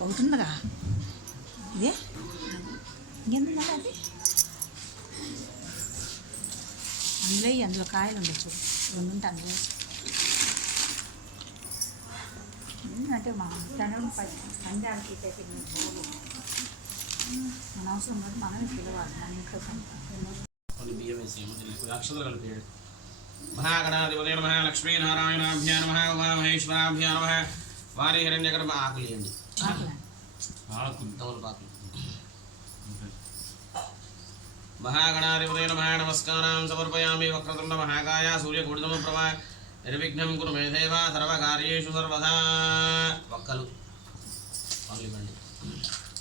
ఒకటి ఉందిగా ఇదే ఇంకెందుకు అది? అందులో అందులో కాయలు ఉండొచ్చు రెండు ఉంటే అందులో. అంటే మా తనం పంజాబ్ మన అవసరం లేదు మనమే పిలవాలి. మన ఇంట్లో పని. ఉదయ బియ్యం నమ లక్ష్మీనారాయణాభ్యా నమ ఉమామహేశ్వరాభ్యా నమ. వారి హిరణ్యకర్మ ఆకులు వేయండి మహాగణాధిపతి నమ నమస్కారం సమర్పయామి వక్రతుండ మహాకాయ సూర్యకూడితమ ప్రభా నిర్విఘ్నం కురు మేధేవ సర్వకార్యేషు సర్వదా. ఒక్కలు పనులు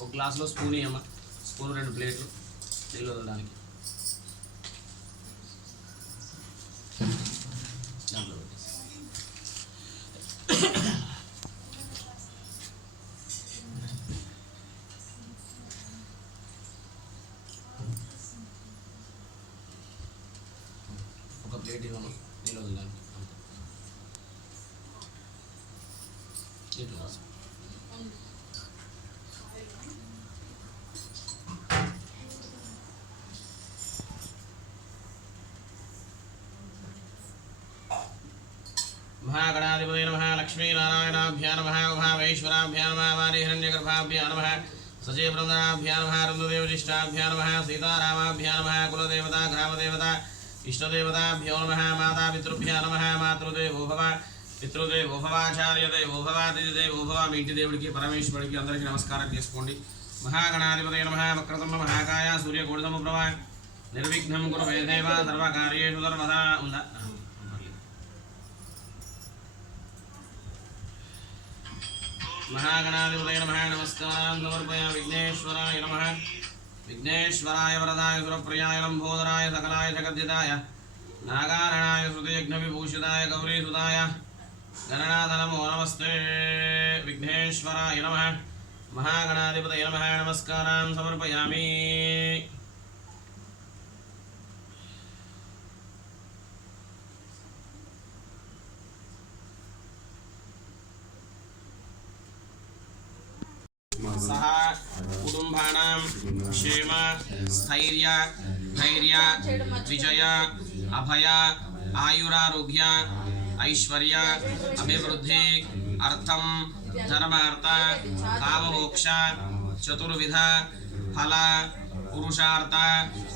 ఒక గ్లాసులో స్పూన్ ఇవ్వమ్మా స్పూన్ రెండు ప్లేట్లు నీళ్ళు వదలడానికి. ఒక ప్లేట్ ఇవ్వను నీళ్ళు వదలడానికి అంతే నీళ్ళు కోసం మహాగణాధిపతి నమ లక్ష్మీనారాయణాభ్యా నమ ఉమామేశ్వరాభ్యా నమ వారి హిరణ్యగర్భాభ్యా నమ సజీవృందనాభ్యా నమ రుద్రదేవజిష్టాభ్యా నమ ఇష్టదేవతాభ్యో నమ మాతా గ్రామదేవత నమ మాతృదేవో భవ పితృదేవో భవాచార్యదేవో భవ అతిథిదేవో భవ మీ ఇంటి దేవుడికి పరమేశ్వరుడికి అందరికీ నమస్కారం చేసుకోండి. మహాగణాధిపతి నమ మక్రతుండ మహాకాయ సూర్యకోడితమ ప్రభా నిర్విఘ్నం గురు వేదేవ సర్వకార్యేషు సర్వదా ఉందా. మహాగణాధిపతయ నమ నమస్కారం సమర్పయ విఘ్నేశ్వరాయ నమ. విఘ్నేశ్వరాయ వరదాయ సురప్రియాయ లంబోదరాయ సకలాయ జగద్దిదాయ నాగారణాయ శృతయజ్ఞ విభూషితాయ గౌరీసుదాయ గణనాథ నమో నమస్తే విఘ్నేశ్వరాయ నమ మహాగణాధిపతయ నమ నమస్కారం సమర్పయామి సహ कुटुम्बानां क्षेम, स्थैर्य, धैर्य, विजय, अभय, आयुरारोग्य, ऐश्वर्य, अभिवृद्धि अर्थम धर्मार्थ, काममोक्ष, चतुर्विध, फल, पुरुषार्थ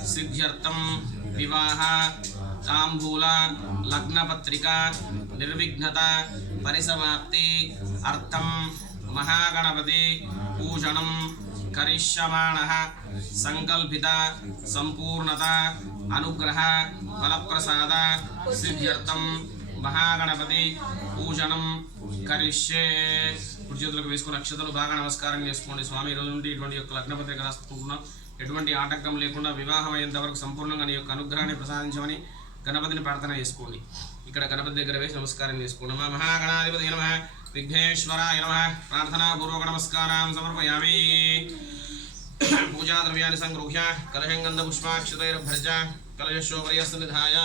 सिद्ध्यर्थम विवाह तांबूल लग्नपत्रिका, निर्विघ्नता, परिसमाप्ति अर्थम మహాగణపతి పూజనం కరిష్యమాణ సంకల్పిత సంపూర్ణత అనుగ్రహ ఫలప్రసాద సిద్ధ్యర్థం మహాగణపతి పూజనం కరిష్యే. కుడి చేతులకు వేసుకుని అక్షతలు బాగా నమస్కారం చేసుకోండి. స్వామి ఈ రోజు నుండి ఇటువంటి యొక్క లగ్నపత్రిక రాసుకుంటున్నాం. ఎటువంటి ఆటంకం లేకుండా వివాహం అయ్యేంత వరకు సంపూర్ణంగా నీ యొక్క అనుగ్రహాన్ని ప్రసాదించమని గణపతిని ప్రార్థన చేసుకోండి. ఇక్కడ గణపతి దగ్గర వేసి నమస్కారం చేసుకోండి. మా మహాగణాధిపతి నమ. విఘ్నేశ్వరాయ నమ ప్రార్థనా పూర్వక నమస్కారం సమర్పయామి పూజా ద్రవ్యాన్ని సంగృహ్య కలహంగంధ పుష్పాక్షతైర్భర్జ కలశోపర్యస్త నిధాయ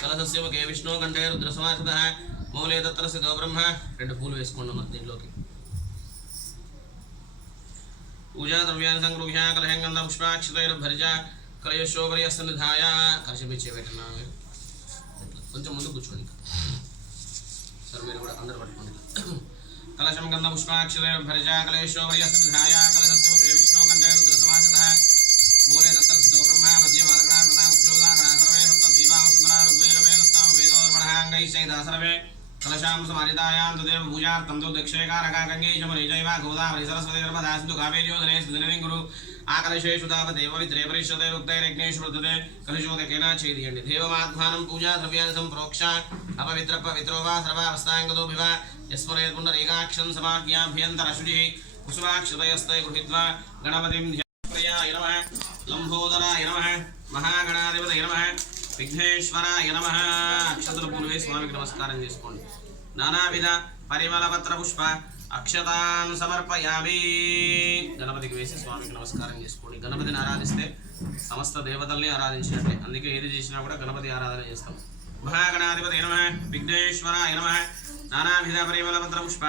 కలశస్య ముఖే విష్ణు కంఠే రుద్రసమాసిత మూలే తత్ర స్థితో బ్రహ్మ రెండు పూలు వేసుకోండి అమ్మ దీంట్లోకి పూజా ద్రవ్యాన్ని సంగృహ్య కలహంగంధ పుష్పాక్షతైర్భర్జ కలశోపర్యస్త నిధాయ కలశం ఇచ్చే పెట్టినా కొంచెం ముందు కూర్చోండి సార్ మీరు కూడా అందరు పట్టుకోండి కలశం గంధ పుష్పాక్షరే భరిజా కలేశో వయస్ధాయ కలశస్య ముఖే విష్ణు కంఠే రుద్రసమాసిత మూలే తత్ర స్థితో బ్రహ్మ మధ్య మార్గణ ప్రదా ఉక్షోదా గ్రాసర్వే సప్త దీపా సుందర ఋగ్వేదవేదస్తామ వేదోర్మణాంగైశ్చైదా సర్వే కలశాం సమారితాయాం తదేవ పూజార్థం తో దక్షేకారకా గంగే చమరే చైవ గోదావరి సరస్వతి నర్మదా సింధు కావేర్యోదరే స్థితినిలింగురు ఆ కలశేషు తావదేవ విద్రే పరిషదే ఉక్తైరగ్నేషు వృద్ధతే కలశోదకేనా చేదియండి దేవమాత్మానం పూజా ద్రవ్యాన్ని సంప్రోక్ష అపవిత్ర పవిత్రో వా సర్వావస్థాంగతో భివ యస్మరేత్ పుండరీకాక్షం సమాజ్ఞాభ్యంతర శుచి కుసుమాక్షతయస్తై గృహీత్వా గణపతిం ధ్యాయ నమః లంబోదరాయ నమః మహాగణాధిపతయ నమః విఘ్నేశ్వరాయ నమః అక్షతల పూలు స్వామికి నమస్కారం చేసుకోండి। నానావిధ పరిమళ పత్ర పుష్ప అక్షతాన్ సమర్పయామి గణపతికి వేసి స్వామికి నమస్కారం చేసుకోండి. గణపతిని ఆరాధిస్తే సమస్త దేవతల్ని ఆరాధించినట్లే. అందుకే ఏది చేసినా కూడా గణపతి ఆరాధన చేస్తాం. మహాగణాధిపతి నమ. విఘ్నేశ్వరాయ నమ. నానావిధ పరిమళపత్ర పుష్ప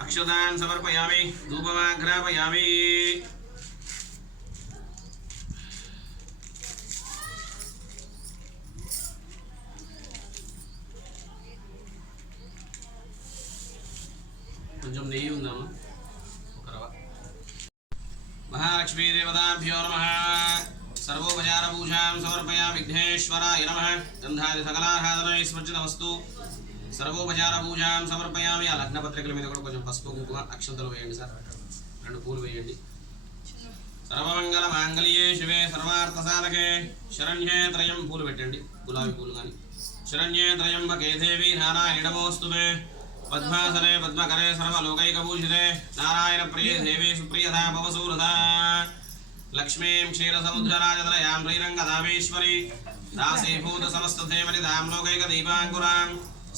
అక్షతాన్ సమర్పయామి ధూపమాఘ్రాపయామి కొంచెం నెయ్యి ఉందామా? ఒక రవ మహాలక్ష్మీదేవతాభ్యో నమ. సర్వోపచారభూషాం సమర్పయా విఘ్నేశ్వరాయ నమ. గంధాది సకలాహాధనైస్మర్జిత వస్తు. సర్వోపచారభూషాం సమర్పయామి. ఆ లగ్నపత్రికల మీద కూడా కొంచెం పసుపు కుంకుమ అక్షంతలు వేయండి సార్. రెండు పూలు వేయండి. సర్వమంగళ మాంగళ్యే శివే సర్వార్థసాధకే. శరణ్యే త్రయం పూలు పెట్టండి. గులాబీ పూలు కానీ. శరణ్యే త్రయంబకే దేవి నారాయణమోస్తువే पद्मासने पद्मकरे सर्वलोकैकभूषिते नारायण नारायणप्रिये देवे सुप्रियता भवसूरता लक्ष्मीं क्षीरसमुद्रराजतनयां श्रीरङ्गधामेश्वरी दासी भूतसमस्तधेमनिधां लोकैकदीपाङ्कुरां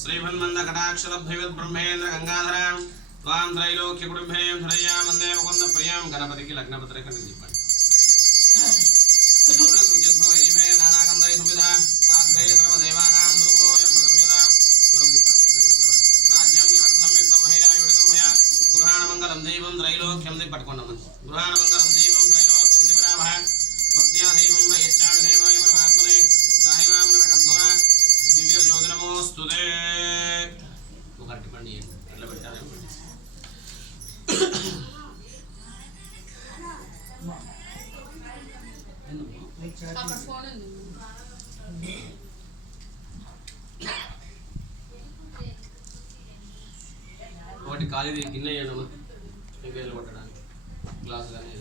श्रीमन्मन्दकटाक्षरभ्रिवद्ब्रह्मेन्द्रगङ्गाधरां त्वां त्रैलोक्यकुटुम्भिनीं शरय्यां वंदे मुकुन्दप्रियाँ गणपति की लग्नपत्रे खण्डिपाणि नानाकन्दै सुविधा आग्रेय सर्वदेवानां గృహాణమంగళం దైవం త్రైలోక్యం ది పట్టుకున్నాం గృహాణమంగళం దైవం త్రైలోక్యం ది విరామః భక్త్యా దైవం ప్రయచ్చామి దేవాయ పరమాత్మనే సాహిమాం నరకందోన దివ్య జ్యోతిరమోస్తుతే ఒక అరటి పండి ఎట్లా పెట్టాలి అక్కడ ఫోన్ ఉంది ఒకటి ఖాళీ గిన్నె వేయడం ఇంకా వెళ్ళి కొట్టడానికి. గ్లాస్ కానీ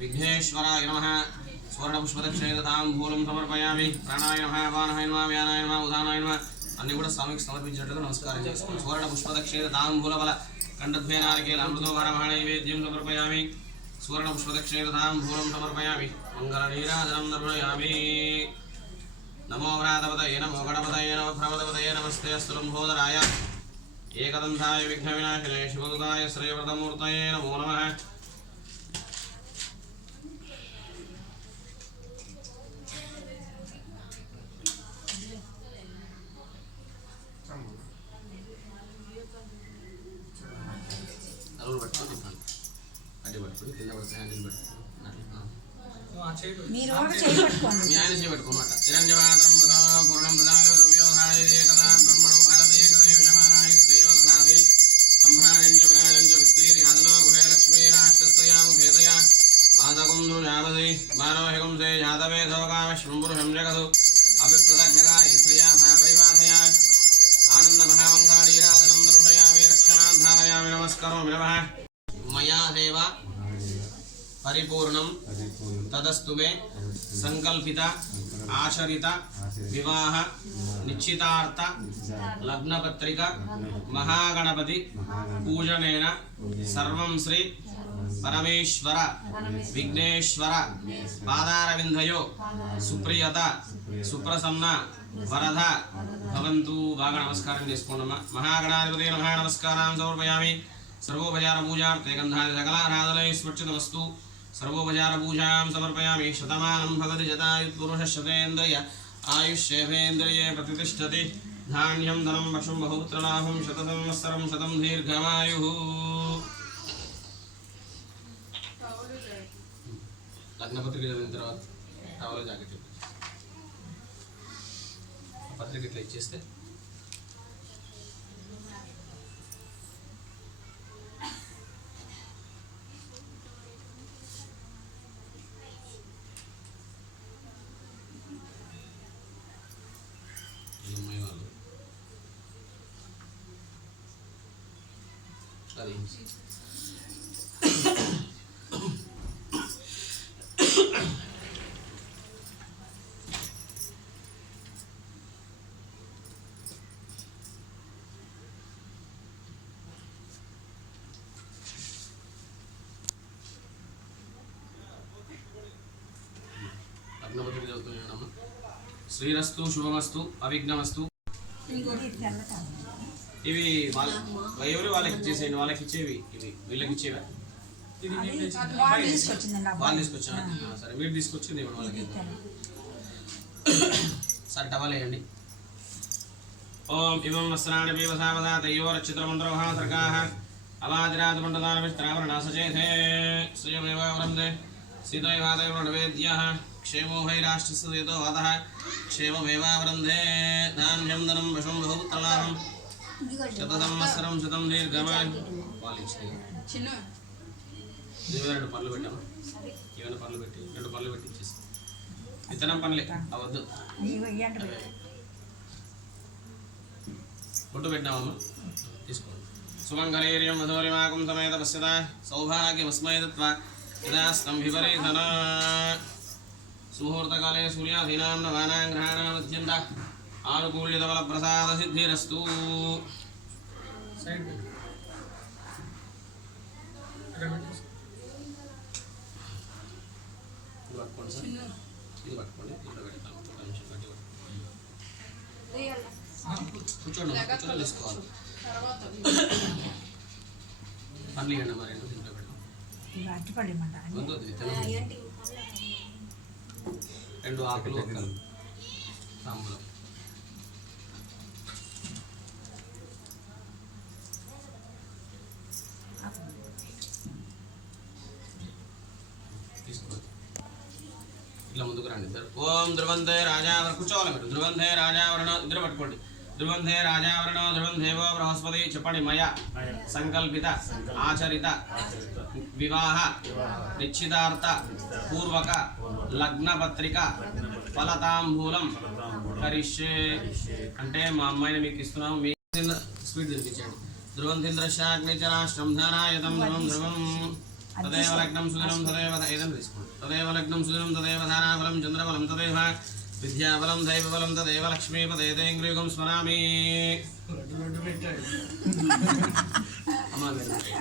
విఘ్నేశ్వరాయ నమ. స్వర్ణపుష్పదక్షేతాంబూలం సమర్పయామి. ప్రాణాయ నమ వానాయ నమ వ్యానాయ నమ ఉదానాయ నమ. అన్ని కూడా స్వామికి సమర్పించినట్లుగా నమస్కారం చేసుకోండి సువర్ణ పుష్పదక్షేత తాంబూల బల కంఠద్వేనారికేల అమృతోపరమణ నైవేద్యం సమర్పయామి. సువర్ణ పుష్పదక్షేత తాంబూలం సమర్పయామి. మంగళ నీరాజనం సమర్పయామి నమో వ్రాతపతయే నమో గణపతయే నమ ప్రమదపతయే నమస్తే. స్థులంభోదరాయ ఏకదంతాయ విఘ్న వినాశనే శివదుదాయ శ్రీవ్రతమూర్తయే నమో నమ నలుగురు పట్టుకొని తిప్పండి అడ్డు పట్టుకొని కింద పడితే హ్యాండిల్ పట్టుకొని అట్లా, ఆ. మీరు కూడా చేయి పట్టుకోండి మీ ఆయన చేపెట్టుకోమాట నిరంజమాత్రం పూర్ణం ప్రధానవ్యోధాయ ఏకదా బ్రహ్మణో विषमाने विषमानाय स्त्रीजोधादि सम्भ्राणिञ्च विराणिञ्च विस्त्रीरिहादनो गुहे लक्ष्मीराष्ट्रस्तयामुखेतया मातकुन्दु जानसि जगतु अभिप्रदज्ञगाय स्त्रिया भापरिवाधया आनन्दमहामङ्गलनीराजनं दर्शयामि रक्षां धारयामि नमस्करोमि नमः मया देव परिपूर्णं तदस्तु मे सङ्कल्पिता ఆచరిత వివాహ నిశ్చితార్థ లగ్నపత్రిక మహాగణపతి పూజనేన సర్వం శ్రీ పరమేశ్వర విఘ్నేశ్వర పాదారవిందయో సుప్రియత సుప్రసన్న వరద. భవంతు బాగా నమస్కారం చేసుకోండమ్మా. మహాగణాధిపతి నమః. నమస్కారం సమర్పయామి. సర్వోపచార పూజార్థే గంధాది సకలారాధనై స్మృతితమస్తు సర్వోపచార పూజాం సమర్పయామి. శతమానం భగతి జతాయుత్పురుష శతేంద్రియ ఆయుష్యేంద్రియే ప్రతిష్టతి. ధాన్యం ధనం వశం బహుపుత్రలాభం శత సంవత్సరం శతం దీర్ఘమాయు. లగ్నపత్రిక చదివిన తర్వాత టవల్ జాకెట్ ఇవ్వండి. ఆ పత్రిక ఇట్లా ఇచ్చేస్తే ఈ అమ్మాయి వాళ్ళు అది శ్రీరస్తు శుభమస్తు అవిఘ్నమస్తు ఇవి వాళ్ళ ఎవరు వాళ్ళకి ఇచ్చేసేయండి? వాళ్ళకి ఇచ్చేవి ఇవి. వీళ్ళకి ఇచ్చేవా? వాళ్ళు ఆ, సరే. మీరు తీసుకొచ్చింది ఇవ్వండి వాళ్ళకి. సరే టవల్ వేయండి. ఓం ఇమం వస్త్రాణి పీవసావదా తయోరచిత్రమంత్రవహ సర్గాః అవాదిరాజమండదానవిస్త్రావరణాసచేతే శ్రియమేవావరందే సీతైవాదైవ నవేద్యः క్షేమో హైరాష్ట్రస్యతో వాదः క్షేమమేవావరందే ధాన్యం ధనం వశం బహుపుత్రలాభం శత సంవత్సరం శతం ఇచ్చినాయి చిన్న. దీని రెండు పనులు పెట్టాము ఏమైనా పనులు పెట్టి రెండు పనులు పెట్టి ఇచ్చేసి. విత్తనం పనులే అవద్దు ఇగో ఇయ్యండి పెట్టు. ఫోటో పెట్టామమ్మ తీసుకోండి సుమంగళీర్యం మధురిమాకం సమేత పశ్యత. సౌభాగ్యమస్మై దత్వ యదాస్తం విపరీతన. సుముహూర్తకాలే సూర్యాధీనాం నవానాం గ్రహాణాం ఒక. వేయాల కూర్చోండి కూర్చొని తీసుకోవాలి. ఇవ్వండి మరి అది విత్తనం. రెండు ఆకులు ఒక్కలు తాంబూలం తీసుకోండి ఇట్లా ముందుకు రండి. ఓం ధ్రువంధే రాజావరణ కూర్చోవాలి మీరు. ధ్రువంధే రాజావరణ ఇద్దరు పట్టుకోండి. ధ్రువంధే రాజావరణ ధ్రువంతేవో బృహస్పతి చెప్పండి. మయ సంకల్పిత ఆచరిత వివాహ నిశ్చితార్థ పూర్వక లగ్న పత్రిక ఫలతాంబూలం కరిష్యే. అంటే మా అమ్మాయిని మీకు ఇస్తున్నాం. మీ స్వీట్ తినిపించండి. ధ్రువం ఇంద్రశాగ్నిచరాష్ట్రం ధ్రువం ధ్రువం. తదేవ లగ్నం సుదినం తదేవ ఏదైనా తీసుకోండి. తదేవ లగ్నం సుదినం తదేవ ధానాబలం చంద్రబలం తదేవ విద్యాబలం దైవబలం తదేవ లక్ష్మీపదేంగ్రియుగం స్మరామి. అమ్మా తీసుకోండి.